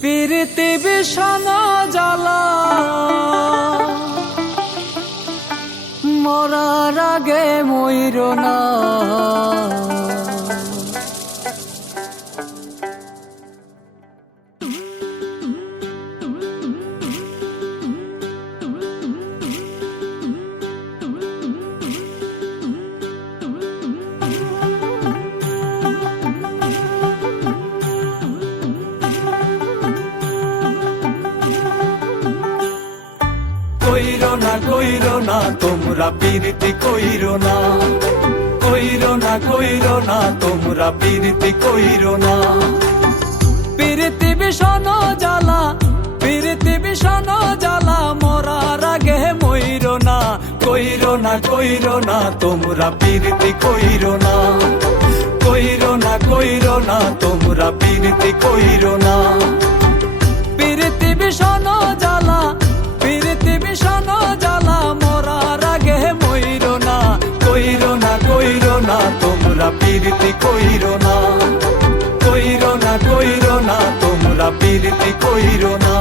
প্রীতি বেশানা জ্বালা। মরার আগে ময়ূর না। কইরো না কইরো না, তোমরা পীরিতি কইরো না। কইরো না কইরো না, তোমরা পীরিতি কইরো না। প্রীতি বিষণ জ্বালা, প্রীতি বিষণ জ্বালা, মরার আগে ময়ূর না। কইরো না কইরো না, তোমরা পীরিতি কইরো না। কইরো না কইরো না, তোমরা পীরিতি কইরো না। পীরিতি কইরো না কইরো না কইরো না তোমরা পীরিতি কইরো না।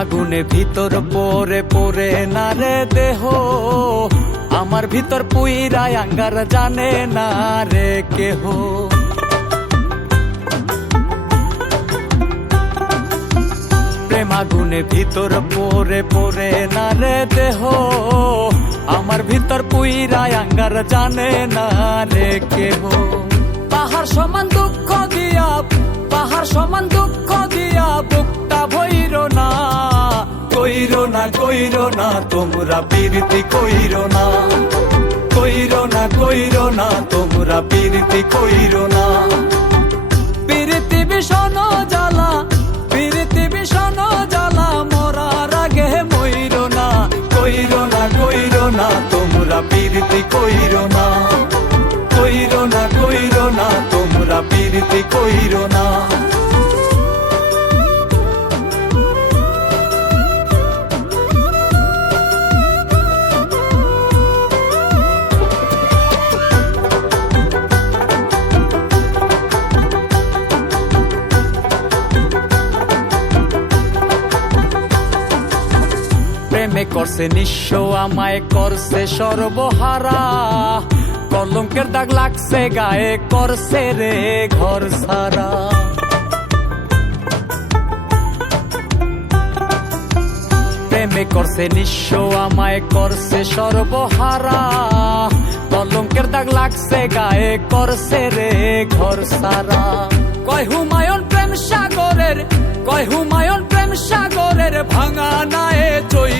প্রেমাগুনে ভিতর পরে পরে না রে দেহ। আমার ভিতর পুইরায় আঙ্গার জানে না রে কেহ। প্রেমাগুনে ভিতর পরে পরে না রে দেহ। আমার ভিতর পুইরায় আঙ্গার জানে না রে কেহ। পাহাড় সমান দুঃখ দিয়া, পাহাড় সমান দুঃখ দিয়া, বুকটা না কইরো না কইরো না, তোমরা পীরিতি কইরো না। কইরো না কইরো না, তোমরা পীরিতি কইরো না। প্রীতি বিষণ জ্বালা, প্রীতি বিষণ জ্বালা, মরার আগে ময়ূর না। কইরো না কইরো না, তোমরা পীরিতি কইরো না। কইরো না কইরো না, তোমরা পীরিতি কইরো না। প্রেমে করছে, নিঃস্ব আমায় করছে সর্বহারা। কলঙ্কের দাগ লাগছে, গায়ে করছে রে ঘর সারা। প্রেমে করছে, নিঃস্ব আমায় করছে সর্বহারা। কলঙ্কের দাগ লাগছে, গায়ে করছে রে ঘর সারা। কয় হুমায়ুন প্রেম সাগরের, কয় হুমায়ুন প্রেম সাগরের ভাঙা নায়ে চৈর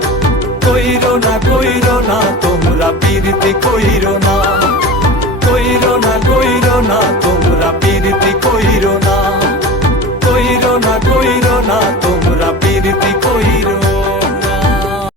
মিনতি কইরো না কইরো না কইরো না